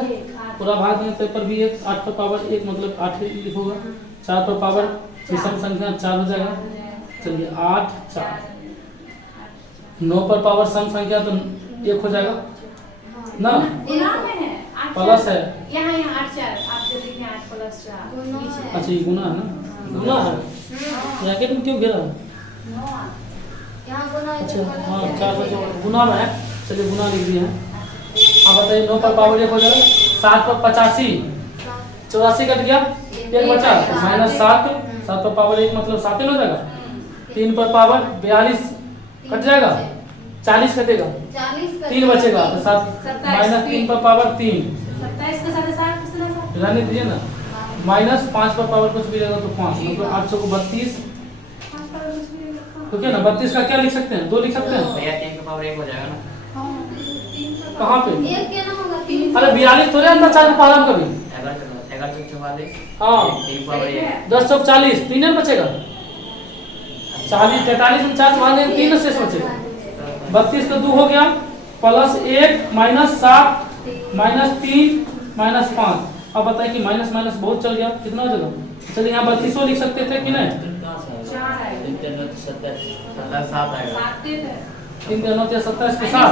पूरा भाग में पेपर भी 1, 8 पर पावर 1 मतलब 8 ही लिखोगा। 4 पर पावर विषम संख्या 4 हो जाएगा। चलिए 8 4। 9 पर पावर सम संख्या तो 1 हो जाएगा ना, प्लस है यहाँ 8 4 आप जो लिखे 8 प्लस 4। अच्छा ये गुना है ना, गुना है ब्रैकेट में क्यों घेरा है? अच्छा हाँ 4 बचे गुना में है। चलिए गुना लिख दिए हैं। अब बताइए 9 पर पावर 1 हो जाएगा। 7 पर 85, 84 कट गया, 1 बचा माइनस 7। 7 पर पावर 1 मतलब 7 हो जाएगा। 3 पर पावर 42 कट जाएगा, 40 कटेगा, 3 बचेगा तो 7 माइनस 3 पर पावर 3 27 का 7 रहने दीजिए ना। माइनस 5 पर पावर कुछ भी रहेगा तो 5 मतलब 800 को 32 तो क्या ना 32 का क्या लिख सकते हैं? 2 लिख सकते हैं। भैया 3 का पावर 1 हो जाएगा ना। कहाँ पे? अरे 42 थोड़े अंदर 4 पालन कभी। 11 44 हाँ 3 पावर 1 10 चौक 40, 3 बचेगा। 40 43 में 4 भागे 3 शेष बचेगा। 32 का 2 हो गया, प्लस 1 माइनस 7 माइनस 3 माइनस 5। अब बताइए कि माइनस माइनस बहुत चल गया, कितना हो जाएगा? चलिए यहाँ 32 लिख सकते थे कि नहीं? 7 आएगा। 3 9 27 के साथ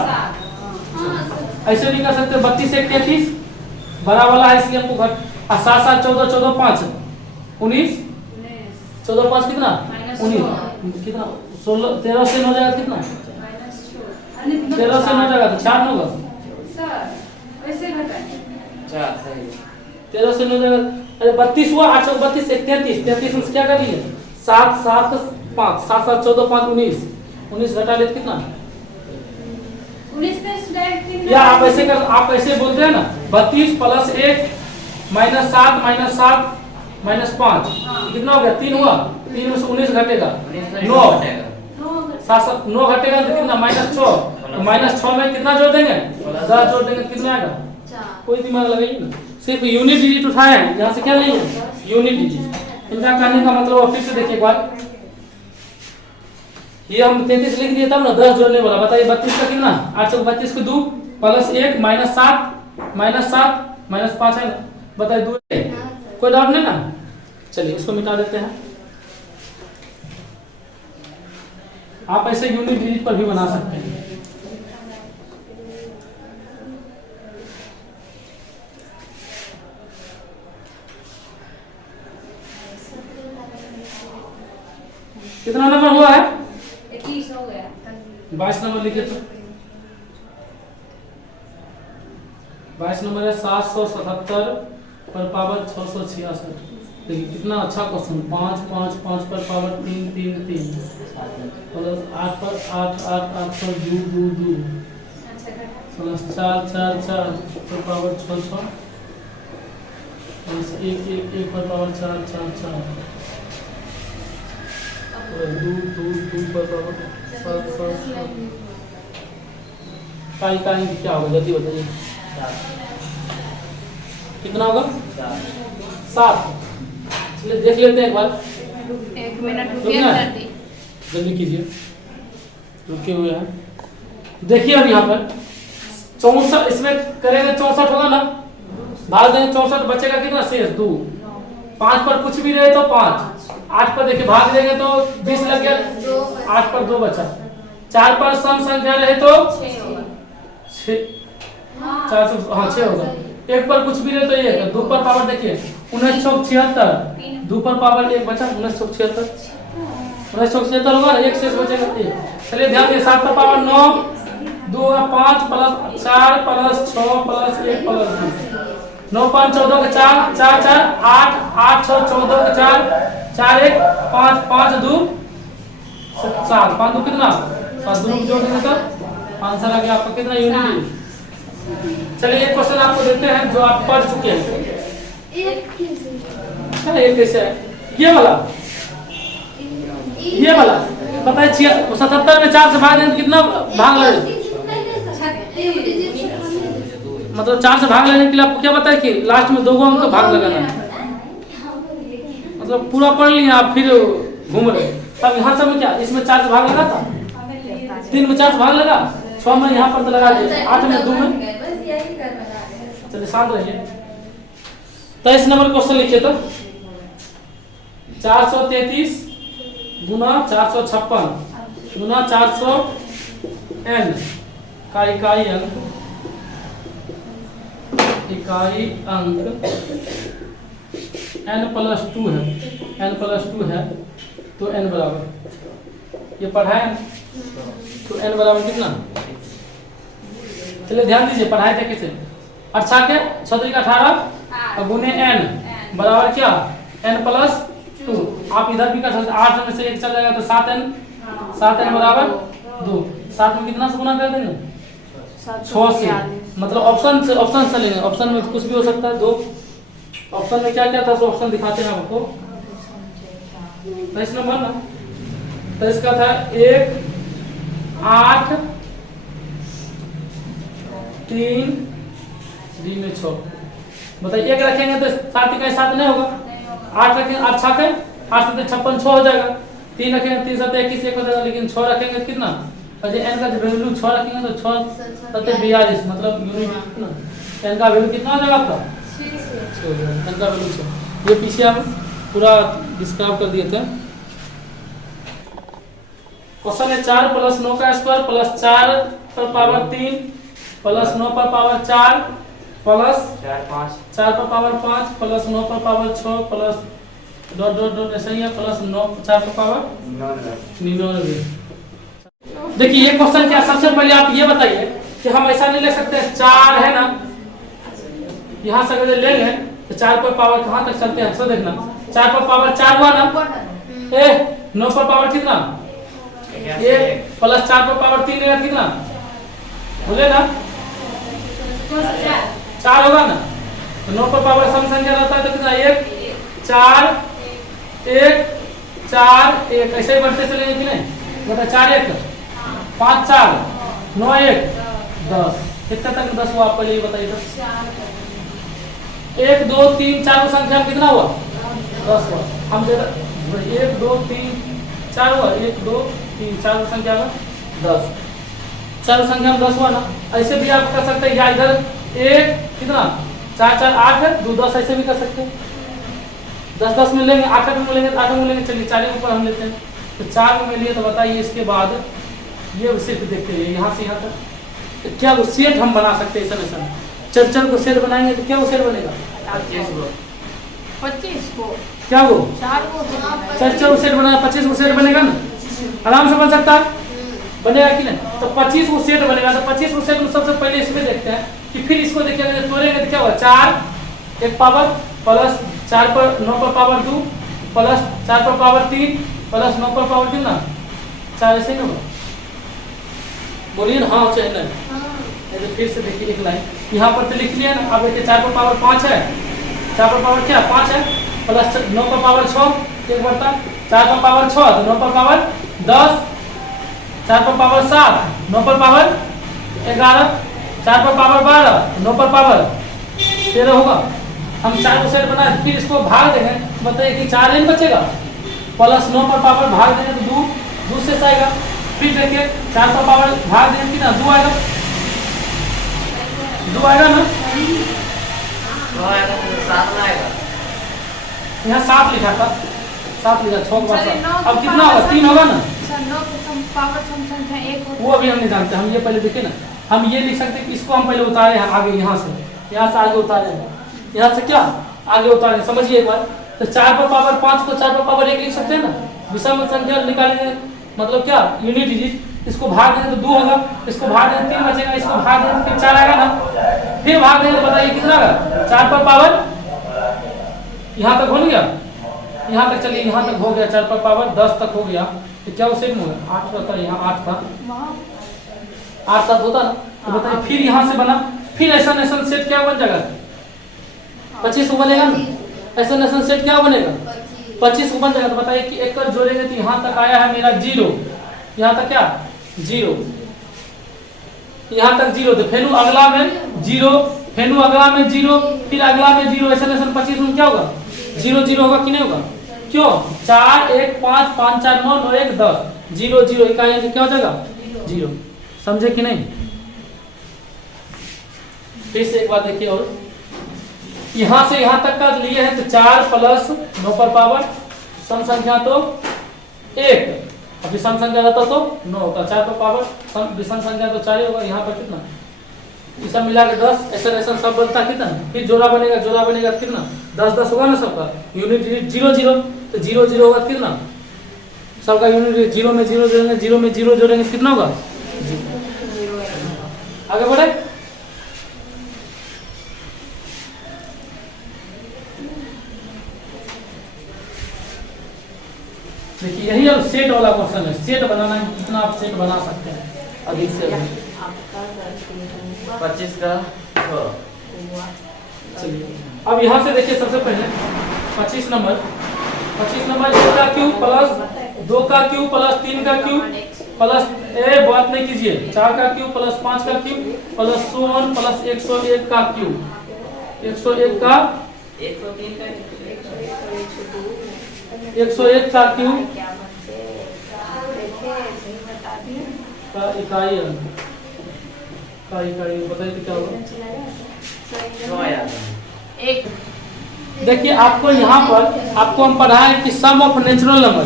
ऐसे भी कर सकते हैं। 32 1 33 बड़ा वाला है इसलिए हमको घट 7 7 14 14 5 19 14 5 कितना 19 कितना 16 13 से 9 जाएगा कितना 13 से 9 जाएगा तो 4 होगा सर वैसे घटाएं 4 सही 13 से 9 जाएगा। अरे 32 हुआ 8 32 से 33 33 में क्या कर लिए 7 7 5 7 7 14 5 19 19 घटा लेते कितना 19 में डायरेक्ट या आप ऐसे बोलते हैं ना 32 प्लस 1 माइनस 7 माइनस 5 कितना हो गया 3 हुआ 3 में से 19 घटेगा 9 7 7 9 घटेगा तो कितना माइनस 6 तो माइनस 6 में कितना जोड़ देंगे 10 जोड़ देंगे कितना आएगा कोई दिमाग लगाइए ना सिर्फ यूनिट डिजिट उठाए हैं यहाँ से क्या नहीं है यूनिट डिजिट। इनका कहने का मतलब फिर से देखिए एक बार ये हम 33 लिख दिए तब ना 10 जोड़ने वाला बताइए 32 का कितना 832 को 2 प्लस 1 माइनस 7 माइनस 5 है बताइए 2 कोई डाउट नहीं ना। चलिए इसको मिटा देते हैं। आप ऐसे यूनिट डिजिट पर भी बना सकते हैं। कितना नंबर हुआ है 21 हो गया 22 नंबर लिखे तो 22 नंबर है 777 पर पावर 666। देखिए कितना अच्छा क्वेश्चन 5 5 5 पर पावर 3 3 3 प्लस 8 पर 8 8 8 पर 2 2 2 प्लस 4 4 4 पर पावर 6 6 प्लस 1 1 1 पर पावर 4 4 4 2 पर पावर 7 7 काई क्या होगा जल्दी बताइए कितना होगा 7। चलिए देख लेते हैं एक बार 1 मिनट रुकिए कर दी जल्दी कीजिए रुके हुए हैं। देखिए अब यहाँ पर 64 इसमें करेंगे 64 होगा ना भाग देंगे 64 बचेगा कितना शेष 2 5 पर कुछ भी रहे तो 5 8 पर देखिए भाग देंगे तो 20 लग गया 8 पर 2 बचा 4 पर सम संख्या रहे तो 6 4 हाँ 6 होगा 1 पर कुछ भी रहे तो 1 2 पर पावर देखिए 19 चौक 76 2 पर पावर 1 बचा 19 चौक 76 19 चौक 76 होगा 1 शेष बचेगा 1। चलिए ध्यान दिए 7 पर power 9 2 5 plus 4 plus 6 plus 1 plus 2 9 5 14 का 4 4 4 8 8 6 14 का 4 4 1 5 5 2 7 5 2 कितना 7 2 जोड़ देंगे तो आंसर आ गया आपका कितना यूनिट। चलिए एक क्वेश्चन आपको देते हैं जो आप पढ़ चुके हैं। क्या ये कैसे है? ये वाला बताइए 77 में 4 से भाग दें तो कितना भाग लगेगा? मतलब 4 से भाग लेने के लिए आपको क्या बताया कि लास्ट में 2 अंक भाग लगाना है। मतलब पूरा पढ़ लिया आप फिर घूम रहे। अब यहाँ सब में क्या इसमें 4 से भाग लगा था, 3 में 4 से भाग लगा, 6 में यहाँ पर तो लगा दिया, 8 में 2 में। चलिए शांत रहिए। 23 नंबर क्वेश्चन लिखिए तो 433 गुना 456 गुना 400 n का इकाई अंक n+2 है तो n बराबर ये पढ़ा है तो n बराबर कितना। चलिए ध्यान दीजिए पढ़ाए थे कैसे। 18 के 18 और गुने n बराबर क्या n+2। आप इधर भी कर सकते 8 में से 1 चल जाएगा तो 7n बराबर 2। 7 में कितना से गुना कर देंगे 6 से। मतलब ऑप्शन से लेंगे। ऑप्शन में कुछ भी हो सकता है। 2 ऑप्शन में क्या क्या था तो ऑप्शन दिखाते हैं आपको। 23 नंबर ना तो इसका था 1 8 3 डी में 6। बताइए 1 रखेंगे तो 7 का 7 नहीं होगा। 8 रखेंगे 8 6 के 8 से 56 6 हो जाएगा। 3 रखेंगे 3 7 21 1 हो जाएगा। लेकिन 6 रखेंगे कितना और n का वैल्यू 6 रखेंगे तो 6 7 42 मतलब यूनिट कितना n का वैल्यू कितना हो जाएगा आपका 6 n का वैल्यू 6। ये पीछे हम पूरा डिस्क्राइब कर दिए थे। क्वेश्चन है 4 + 9 का स्क्वायर प्लस 4 पर पावर 3 प्लस 9 पर पावर 4 प्लस 4 पर पावर 5 प्लस 9 पर power 6 plus dot dot dot ऐसा ही है प्लस 9 4 पर पावर 99। देखिए ये क्वेश्चन क्या सबसे पहले आप ये बताइए कि हम ऐसा नहीं ले सकते 4 है ना यहाँ से अगर ले लें तो 4 पर पावर कहाँ तक चलते हैं। सो देखना 4 पर पावर 4 हुआ ना 9 पर पावर कितना 1 प्लस 4 पर पावर 3 रहेगा कितना बोले ना 4 होगा ना। तो 9 पर पावर सम संख्या रहता है तो कितना 1 4 1 4 1 ऐसे ही बढ़ते चलेंगे कि नहीं। बता 4 1 5 4 9 1 10 कितना तक 10 हुआ आप पहले ये बताइए। 1 2 3 4 संख्या में कितना हुआ 10 हुआ। हम 1 2 3 4 हुआ 1 2 3 4 संख्या में 10 4 संख्या में 10 हुआ ना। ऐसे भी आप कर सकते हैं या इधर 1 कितना 4 4 8 2 10 ऐसे भी कर सकते हैं। 10 10 में लेंगे 8 में लेंगे 8 में लेंगे। चलिए 4 के ऊपर हम लेते हैं तो 4 में लिए तो बताइए इसके बाद ये सेट देखते हैं यहाँ से यहाँ तक तो क्या वो सेट हम बना सकते हैं। ऐसा चर को सेट बनाएंगे तो क्या वो सेट बनेगा 25 को क्या वो 4 को चर सेट बना 25 को सेट बनेगा ना आराम से बन सकता है बनेगा कि नहीं। तो 25 को सेट बनेगा तो 25 को सेट में सबसे पहले इसमें देखते हैं कि फिर इसको देखिएगा तोड़ेंगे तो क्या हुआ 4 1 पावर प्लस 4 पर 9 पर पावर 2 प्लस 4 पर पावर 3 प्लस 9 पर पावर कितना 4 ऐसे ना बोलिए ना हाँ चाहे नहीं। तो फिर से देखिए एक लाइन यहाँ पर तो लिख लिया ना। अब देखिए 4 पर पावर 5 है 4 पर पावर क्या 5 है प्लस 9 पर पावर 6 एक बढ़ता 4 पर पावर 6 तो 9 पर पावर 10 4 पर पावर 7 9 पर पावर 11 4 पर पावर 12 9 पर पावर 13 होगा। हम 4 को सेट बनाए फिर इसको भाग देंगे बताइए कि 4 नहीं बचेगा प्लस 9 पर पावर भाग देंगे तो 2 से आएगा। फिर देखिए 4 पर पावर भाग देंगे कितना 2 आएगा 2 आएगा ना 7 यहाँ 7 लिखा था 7 लिखा 6 के बाद अब कितना होगा 3 होगा ना वो अभी हम नहीं जानते। हम ये पहले देखे ना हम ये लिख सकते हैं कि इसको हम पहले उतारे आगे यहाँ से आगे उतारे यहाँ से क्या आगे उतारे समझिए एक बार। तो 4 पर पावर 5 को 4 पर पावर 1 लिख सकते हैं ना। विषम संख्या निकालेंगे मतलब क्या यूनिट डिजिट इसको भाग देंगे तो 2 होगा इसको भाग देंगे 3 बचेगा इसको भाग देंगे फिर 4 आएगा ना फिर भाग देंगे तो बताइए कितना आएगा 4 पर पावर यहाँ तक हो गया यहाँ तक चलिए यहाँ तक हो गया 4 पर पावर 10 तक हो गया तो क्या उसे 8 रहता है यहाँ 8 था 8 7 होता ना, तो बताइए फिर यहाँ से बना, फिर ऐसा नेशन सेट क्या बन जाएगा, 25 को बनेगा ना, ऐसा नेशन सेट क्या बनेगा, 25 को बन जाएगा। तो बताइए कि एक कर जोड़ेंगे तो यहाँ तक आया है मेरा 0, यहाँ तक क्या 0, यहाँ तक 0, तो फेनू अगला में 0, फेनू अगला में 0, फिर अगला में 0, ऐसा नेशन 25 में क्या होगा 0 0 होगा कि नहीं होगा, क्यों 4 1 5 5 4 9 9 1 10, 0 0 इकाई क्या हो जाएगा 0, समझे कि नहीं। फिर से एक बार देखिए, और यहां से यहां तक का लिए हैं तो 4 प्लस 9 पर पावर सम संख्या तो 1, अब विषम संख्या रहता तो 9 होता, 4 पर पावर विषम संख्या तो 4 ही होगा। यहाँ पर कितना, ये सब मिला के 10, ऐसा सब बनता कितना, फिर जोड़ा बनेगा कितना 10 10 होगा ना सबका, यूनिट 0 0, तो 0 0 होगा कितना, सबका यूनिट 0 में 0 जोड़ेंगे, 0 में 0 जोड़ेंगे कितना होगा, आगे बढ़े। देखिए यही अब सेट वाला क्वेश्चन है, सेट बनाना है, कितना आप सेट बना सकते हैं अधिक से अधिक। 25 का चलिए अब यहाँ से देखिए, सबसे पहले 25 नंबर 1 का क्यूब प्लस 2 का क्यूब प्लस 3 का क्यूब प्लस बात नहीं कीजिए 4 का क्यूब प्लस 5 का क्यूब प्लस 101 प्लस 101 का क्यूब, 101 का 101 का क्यूब का इकाई बताइए क्या होगा। देखिए आपको यहाँ पर आपको हम पढ़ाए कि सम ऑफ नेचुरल नंबर,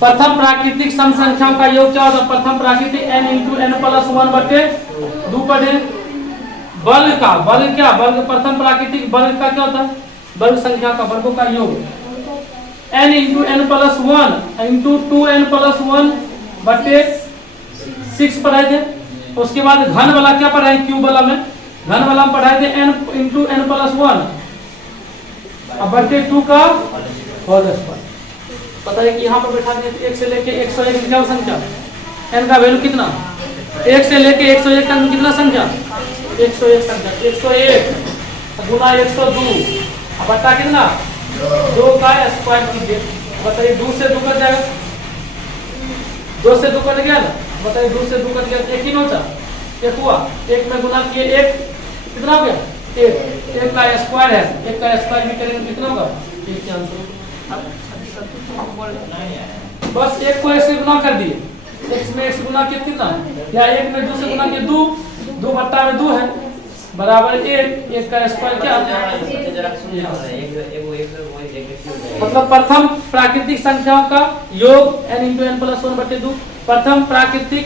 प्रथम प्राकृतिक सम संख्याओं का योग क्या होता है, प्रथम प्राकृतिक n इंटू n प्लस 1 बटे 2 पढ़े। वर्ग का वर्ग क्या, वर्ग प्रथम प्राकृतिक वर्ग का क्या होता है, वर्ग संख्या का वर्गों का योग n into n plus 1 into 2n plus 1 बटे 6 पढ़ाए थे। उसके बाद घन वाला क्या पढ़ाए, क्यूब वाला में घन वाला में पढ़ाए थे n इंटू n प्लस 1 अब बटे 2 का होल स्क्वायर। पता है कि यहाँ पर बैठा दिए 1 से लेके 101 क्या संख्या, n का वैल्यू कितना, 1 से लेके 101 तक कितना संख्या, 101 संख्या, 101 गुना 102 अब बटा कितना 2 का स्क्वायर कीजिए। बताइए 2 से 2 कट जाएगा, 2 से 2 कट गया ना, बताइए 2 से 2 कट गया, एक ही होता, एक हुआ, एक में गुना किए, एक कितना हो गया, एक का स्क्वायर है, एक का स्क्वायर भी करेंगे कितना होगा, एक का आंसर। बस एक को ऐसे गुना कर दिए, x में x गुना किया कितना, या 1 में 2 से गुना किया 2, 2 बट्टा में 2 है बराबर 1 का स्क्वायर क्या, मतलब प्रथम प्राकृतिक संख्याओं का योग n इंटू n प्लस 1 बटे 2, प्रथम प्राकृतिक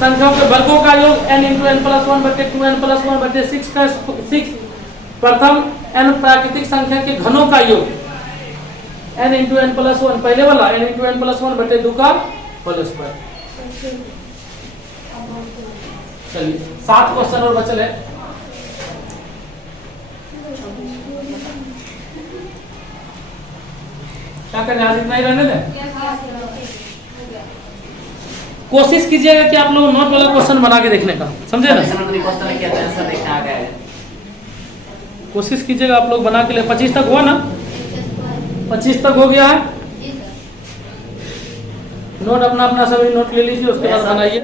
संख्याओं के वर्गों का योग n इंटू n प्लस 1 बटे 2n प्लस 1 बटे 6 का 6, प्रथम n प्राकृतिक संख्या के घनों का योग n इंटू n प्लस 1 पहले वाला n इंटू n प्लस 1 बटे 2 का होल स्क्वायर। चलिए 7 क्वेश्चन और बचल है। क्या करना है, इतना ही रहने दें। कोशिश कीजिएगा कि आप लोग नोट वाला क्वेश्चन बना के देखने का, समझे ना, कोशिश कीजिएगा आप लोग बना के लिए। 25 तक हुआ ना, 25 तक हो गया है। नोट अपना अपना सभी नोट ले लीजिए, उसके बाद बनाइए।